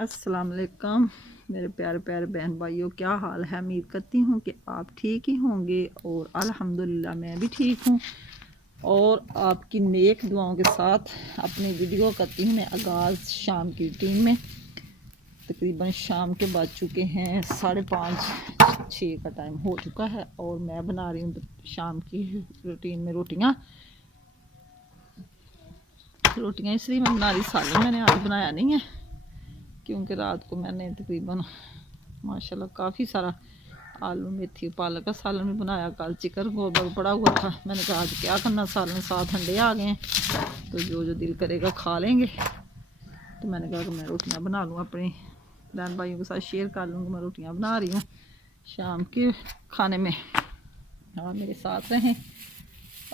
अस्सलाम वालेकुम मेरे प्यारे प्यारे बहन भाइयों, क्या हाल है। उम्मीद करती हूँ कि आप ठीक ही होंगे और अल्हम्दुलिल्लाह मैं भी ठीक हूँ और आपकी नेक दुआओं के साथ अपनी वीडियो करती हूँ मैं आगाज़ शाम की रूटीन में। तकरीबन शाम के बज चुके हैं 5:30-6 का टाइम हो चुका है और मैं बना रही हूँ शाम की रूटीन में रोटियाँ इसलिए मैं बना रही, सालन मैंने आज बनाया नहीं है क्योंकि रात को मैंने तकरीबन माशाल्लाह काफ़ी सारा आलू मेथी पालक का सालन भी बनाया। कल चिकन गोबर पड़ा हुआ था, मैंने कहा आज क्या करना, सालन 7 अंडे आ गए हैं तो जो दिल करेगा खा लेंगे। तो मैंने कहा कि मैं रोटियां बना लूँ, अपने बहन भाइयों के साथ शेयर कर लूँगी। मैं रोटियां बना रही हूँ शाम के खाने में। हाँ, मेरे साथ रहें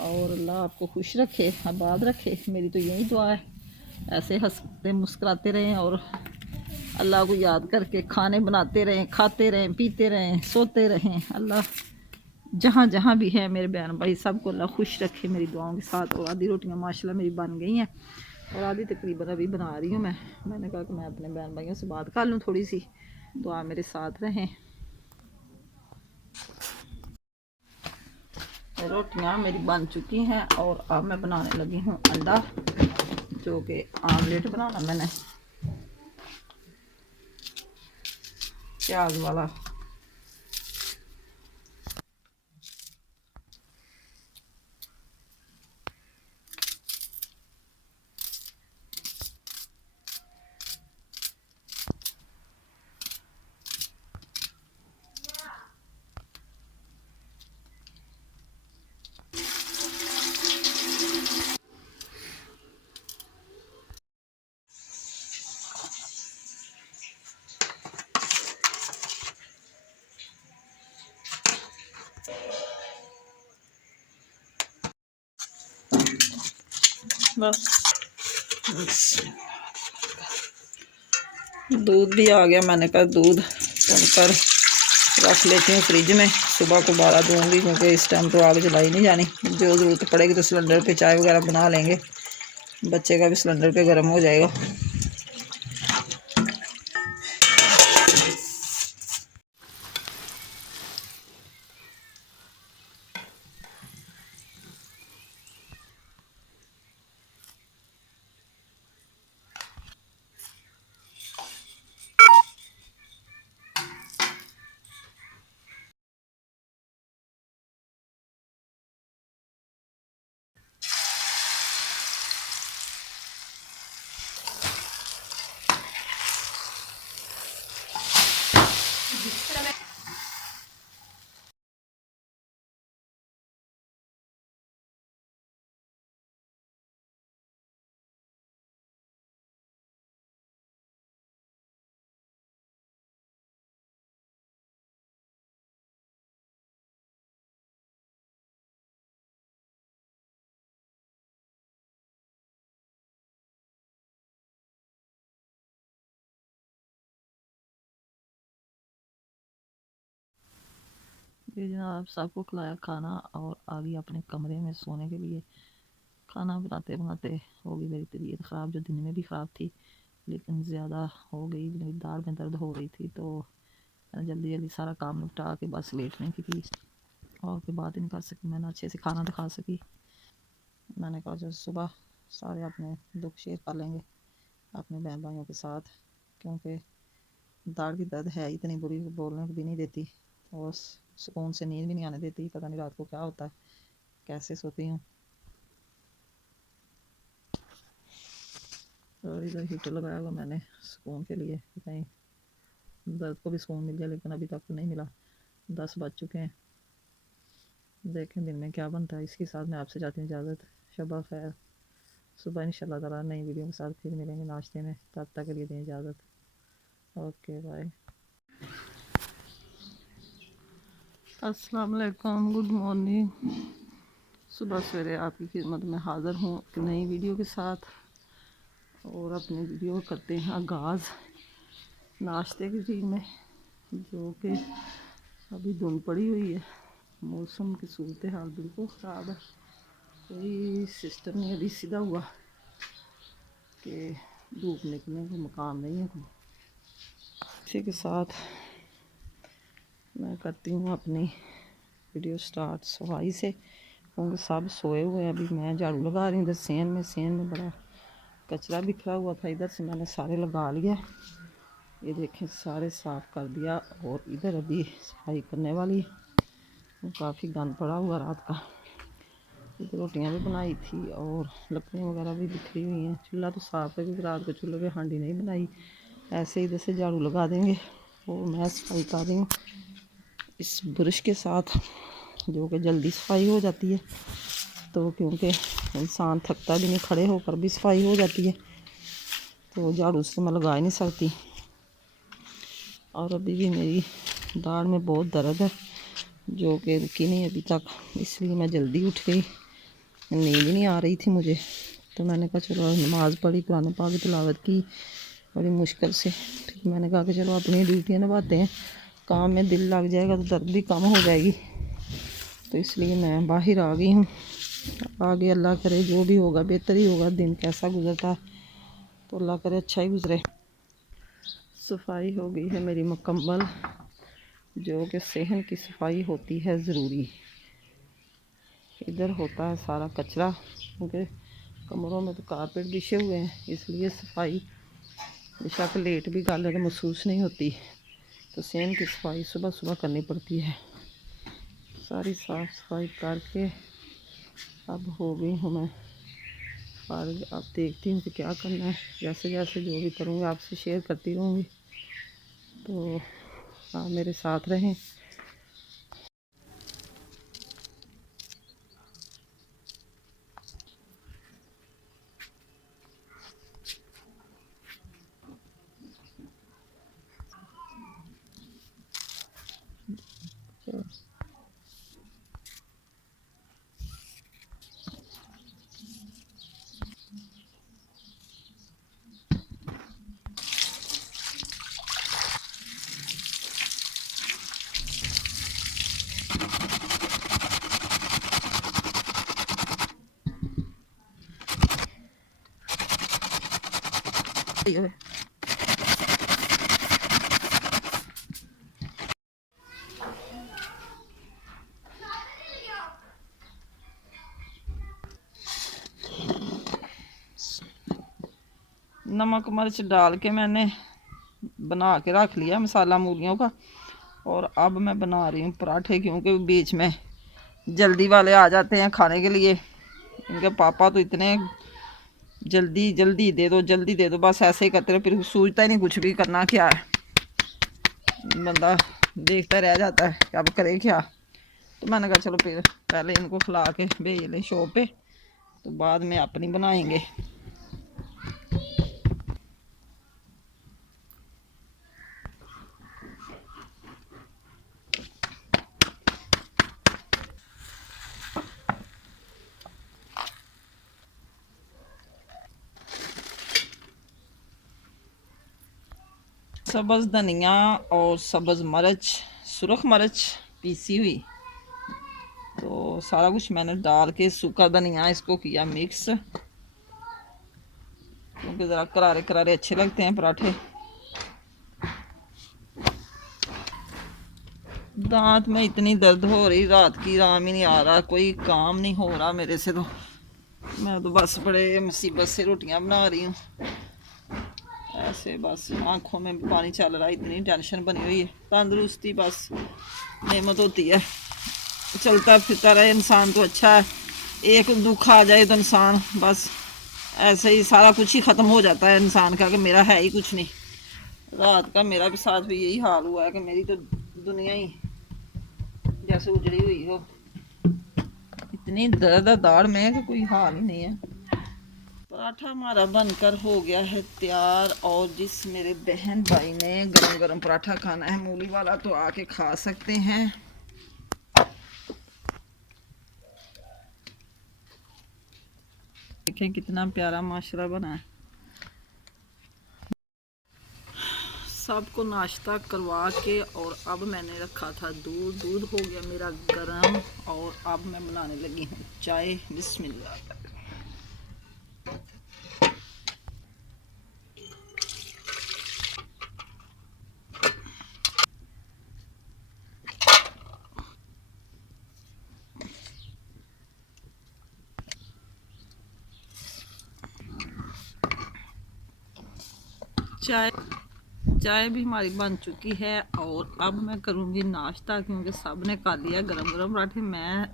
और अल्लाह आपको खुश रखे, आबाद रखे, मेरी तो यही दुआ है। ऐसे हंसते मुस्कुराते रहें और अल्लाह को याद करके खाने बनाते रहें, खाते रहें, पीते रहें, सोते रहें। अल्लाह जहाँ जहाँ भी है मेरे बहन भाई सबको अल्लाह खुश रखे मेरी दुआओं के साथ। और आधी रोटियाँ माशाल्लाह मेरी बन गई हैं और आधी तकरीबन अभी बना रही हूँ मैंने कहा कि मैं अपने बहन भाइयों से बात कर लूँ थोड़ी सी, तो आप मेरे साथ रहें। रोटियाँ मेरी बन चुकी हैं और अब मैं बनाने लगी हूँ अंडा, जो कि आमलेट बनाना मैंने, प्याज वाला। बस दूध भी आ गया, मैंने कहा दूध बनकर रख लेती हूँ फ्रिज में, सुबह को 12 दूँगी क्योंकि इस टाइम तो आग जलाई नहीं जानी। जो ज़रूरत पड़ेगी तो सिलेंडर पे चाय वगैरह बना लेंगे, बच्चे का भी सिलेंडर पे गर्म हो जाएगा। ये जनाब सबको खिलाया खाना और आ गई अपने कमरे में सोने के लिए। खाना बनाते बनाते हो गई मेरी तबीयत ख़राब, जो दिन में भी ख़राब थी लेकिन ज़्यादा हो गई, मेरी दाढ़ में दर्द हो रही थी। तो मैंने जल्दी जल्दी सारा काम निपटा के बस लेटने की थी और कोई बात ही नहीं कर सकी, मैंने अच्छे से खाना दिखा सकी। मैंने कहा जो सुबह सारे अपने दुख शेयर कर लेंगे अपने बहन भाइयों के साथ, क्योंकि दाढ़ की दर्द है इतनी बुरी, बोलने को भी नहीं देती और सुकून से नींद भी नहीं आने देती। पता नहीं रात को क्या होता है, कैसे सोती हूँ। और इधर हीटर लगाया हुआ मैंने सुकून के लिए, कहीं दर्द को भी सुकून मिल जाए, लेकिन अभी तक तो नहीं मिला। 10 बज चुके हैं, देखें दिन में क्या बनता है। इसके साथ मैं आपसे चाहती हूँ इजाज़त। शबा खैर, सुबह इंशाल्लाह ताला नई वीडियो के साथ फिर मिलेंगे नाश्ते में, तब तक के लिए दें इजाज़त। Okay bye. अस्सलाम वालेकुम, गुड मॉर्निंग। सुबह सवेरे आपकी खिदमत में हाज़िर हूँ एक नई वीडियो के साथ और अपनी वीडियो करते हैं आगाज़ नाश्ते की चीज़ में, जो कि अभी धुंध पड़ी हुई है। मौसम की सूरत हाल बिल्कुल ख़राब है, कोई सिस्टम नहीं अभी सीधा हुआ कि धूप निकलने का मकान नहीं है कोई। इसी के साथ मैं करती हूँ अपनी वीडियो स्टार्ट सफाई से, क्योंकि सब सोए हुए हैं। अभी मैं झाड़ू लगा रही हूँ। इधर सेन में बड़ा कचरा बिखरा हुआ था, इधर से मैंने सारे लगा लिया। ये देखें सारे साफ़ कर दिया। और इधर अभी सफाई करने वाली है। काफ़ी गंद पड़ा हुआ रात का। इधर रोटियाँ भी बनाई थी और लकड़ियाँ वगैरह भी बिखरी हुई हैं। चूल्हा तो साफ़ है, क्योंकि रात को चूल्हे पे हांडी नहीं बनाई। ऐसे इधर से झाड़ू लगा देंगे। और मैं सफाई कर रही हूँ इस ब्रश के साथ, जो कि जल्दी सफाई हो जाती है। तो क्योंकि इंसान थकता भी नहीं, खड़े होकर भी सफाई हो जाती है, तो झाड़ू से मैं लगा ही नहीं सकती। और अभी भी मेरी दाढ़ में बहुत दर्द है, जो कि रुकी नहीं अभी तक, इसलिए मैं जल्दी उठ गई। नींद ही नहीं आ रही थी मुझे, तो मैंने कहा चलो नमाज़ पढ़ी, कुरान पाक की तिलावत की बड़ी मुश्किल से। फिर मैंने कहा कि चलो अपनी ड्यूटियाँ निभाते हैं, काम में दिल लग जाएगा तो दर्द भी कम हो जाएगी। तो इसलिए मैं बाहर आ गई हूँ। आगे अल्लाह करे जो भी होगा बेहतर ही होगा। दिन कैसा गुजरता है तो अल्लाह करे अच्छा ही गुजरे। सफाई हो गई है मेरी मुकम्मल, जो कि सेहन की सफाई होती है ज़रूरी। इधर होता है सारा कचरा, क्योंकि कमरों में तो कारपेट बिछे हुए हैं, इसलिए सफाई बेशक लेट भी कर ले तो महसूस नहीं होती। तो सेहन की सफाई सुबह सुबह करनी पड़ती है। सारी साफ़ सफाई करके अब हो गई हूँ मैं फारिग। अब देखती हूँ कि क्या करना है। जैसे जैसे जो भी करूँगी आपसे शेयर करती रहूँगी, तो आप मेरे साथ रहें। नमक मिर्च डाल के मैंने बना के रख लिया मसाला मूलियों का। और अब मैं बना रही हूँ पराठे, क्योंकि बीच में जल्दी वाले आ जाते हैं खाने के लिए। इनके पापा तो इतने जल्दी जल्दी दे दो, जल्दी दे दो, बस ऐसे ही करते रहे, फिर सोचता ही नहीं कुछ भी करना क्या है। बंदा देखता रह जाता है कि अब करे क्या। तो मैंने कहा चलो फिर पहले इनको खिला के भेज लें शॉप पे, तो बाद में अपनी बनाएंगे। सब्ज़ धनिया और सब्ज़ मिर्च, सुरख मिर्च पीसी हुई, तो सारा कुछ मैंने डाल के सूखा धनिया इसको किया मिक्स, क्योंकि ज़रा करारे करारे अच्छे लगते हैं पराठे। दांत में इतनी दर्द हो रही रात की, आराम ही नहीं आ रहा, कोई काम नहीं हो रहा मेरे से। तो मैं तो बस बड़े मुसीबत से रोटियां बना रही हूँ। ऐसे बस आँखों में पानी चल रहा है, इतनी टेंशन बनी हुई है। तंदुरुस्ती बस नेमत होती है, चलता फिरता रहे इंसान तो अच्छा है। एक दुख आ जाए तो इंसान बस ऐसे ही सारा कुछ ही ख़त्म हो जाता है इंसान का, कि मेरा है ही कुछ नहीं। रात का मेरा भी साथ भी यही हाल हुआ है कि मेरी तो दुनिया ही जैसे उजड़ी हुई हो। इतनी दर्द है दाढ़ में कि कोई हाल ही नहीं है। पराठा हमारा बनकर हो गया है तैयार। और जिस मेरे बहन भाई ने गरम गरम पराठा खाना है मूली वाला, तो आके खा सकते हैं। देखें कितना प्यारा माशरा बना है। सबको नाश्ता करवा के, और अब मैंने रखा था दूध। दूध हो गया मेरा गरम, और अब मैं बनाने लगी हूँ चाय। बिस्मिल्लाह। चाय चाय भी हमारी बन चुकी है और अब मैं करूँगी नाश्ता, क्योंकि सब ने खा लिया गरम गरम पराठे। मैं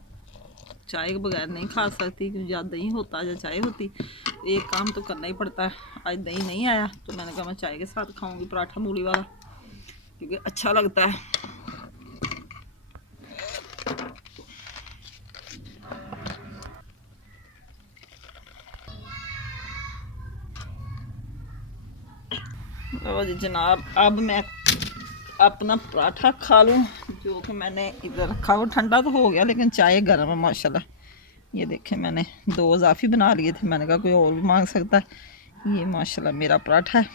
चाय के बगैर नहीं खा सकती, क्योंकि या दही होता या चाय होती, एक काम तो करना ही पड़ता है। आज दही नहीं आया तो मैंने कहा मैं चाय के साथ खाऊंगी पराठा मूली वाला, क्योंकि अच्छा लगता है। लो जी जनाब, अब मैं अपना पराठा खा लूँ, जो कि मैंने इधर रखा। वो ठंडा तो हो गया लेकिन चाय गर्म है माशाल्लाह। ये देखें, मैंने 2 इजाफी बना लिए थे, मैंने कहा कोई और भी मांग सकता है। ये माशाल्लाह मेरा पराठा है,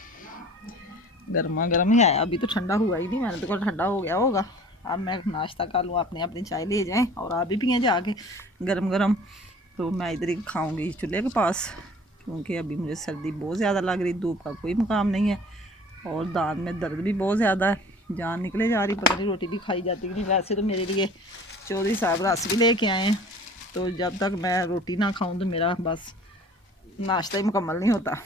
गर्मा गर्म ही आया, अभी तो ठंडा हुआ ही नहीं। मैंने तो कहा ठंडा हो गया होगा। अब मैं नाश्ता कर लूँ, अपनी अपनी चाय ले जाएं और आप भी पिए जाके गरम गरम। तो मैं इधर ही खाऊंगी चूल्हे के पास, क्योंकि अभी मुझे सर्दी बहुत ज़्यादा लग रही, धूप का कोई मुकाम नहीं है और दांत में दर्द भी बहुत ज़्यादा है, जान निकले जा रही, पता नहीं रोटी भी खाई जाती कि नहीं। वैसे तो मेरे लिए चौधरी साहब रस भी लेके आए हैं, तो जब तक मैं रोटी ना खाऊं तो मेरा बस नाश्ता ही मुकम्मल नहीं होता।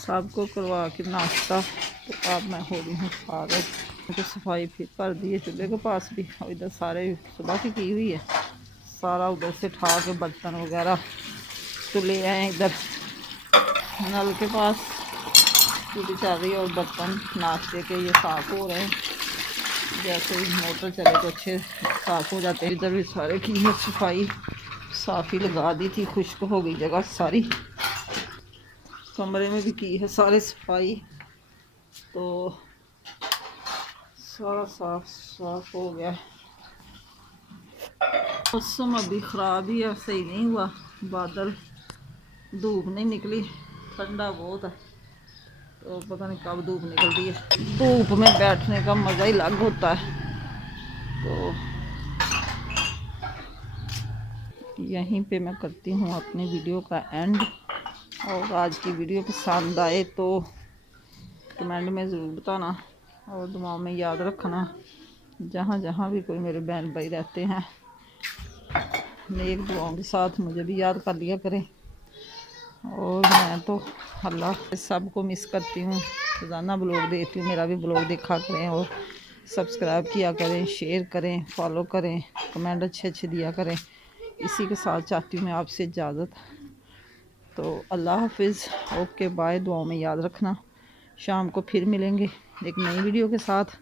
सबको करवा के नाश्ता, तो अब मैं हो रही हूँ फारग। तो सफाई फिर कर दी है चूल्हे के पास भी, और इधर सारे सुबह की हुई है, सारा उधर से उठा के बर्तन वगैरह तो ले आए इधर नल के पास। टूटी चल रही है और बर्तन नाश्ते के ये साफ़ हो रहे हैं, जैसे ही मोटर चले तो अच्छे साफ़ हो जाते हैं। इधर भी सारे की है सफाई, साफ़ी लगा दी थी, खुश्क हो गई जगह सारी। कमरे में भी की है सारे सफाई, तो सारा साफ साफ हो गया। मौसम अभी ख़राब ही है, सही नहीं हुआ, बादल, धूप नहीं निकली, ठंडा बहुत है, तो पता नहीं कब धूप निकलती है। धूप में बैठने का मज़ा ही अलग होता है। तो यहीं पे मैं करती हूँ अपनी वीडियो का एंड, और आज की वीडियो पसंद आए तो कमेंट में ज़रूर बताना और दुआओं में याद रखना। जहाँ जहाँ भी कोई मेरे बहन भाई रहते हैं, नेक दुआओं के साथ मुझे भी याद कर लिया करें। और मैं तो अल्लाह सबको मिस करती हूँ, रोज़ाना ब्लॉग देखती हूँ, मेरा भी ब्लॉग देखा करें और सब्सक्राइब किया करें, शेयर करें, फॉलो करें, कमेंट अच्छे अच्छे दिया करें। इसी के साथ चाहती हूँ मैं आपसे इजाज़त। तो अल्लाह हाफिज़, ओके बाय, दुआओं में याद रखना। शाम को फिर मिलेंगे एक नई वीडियो के साथ।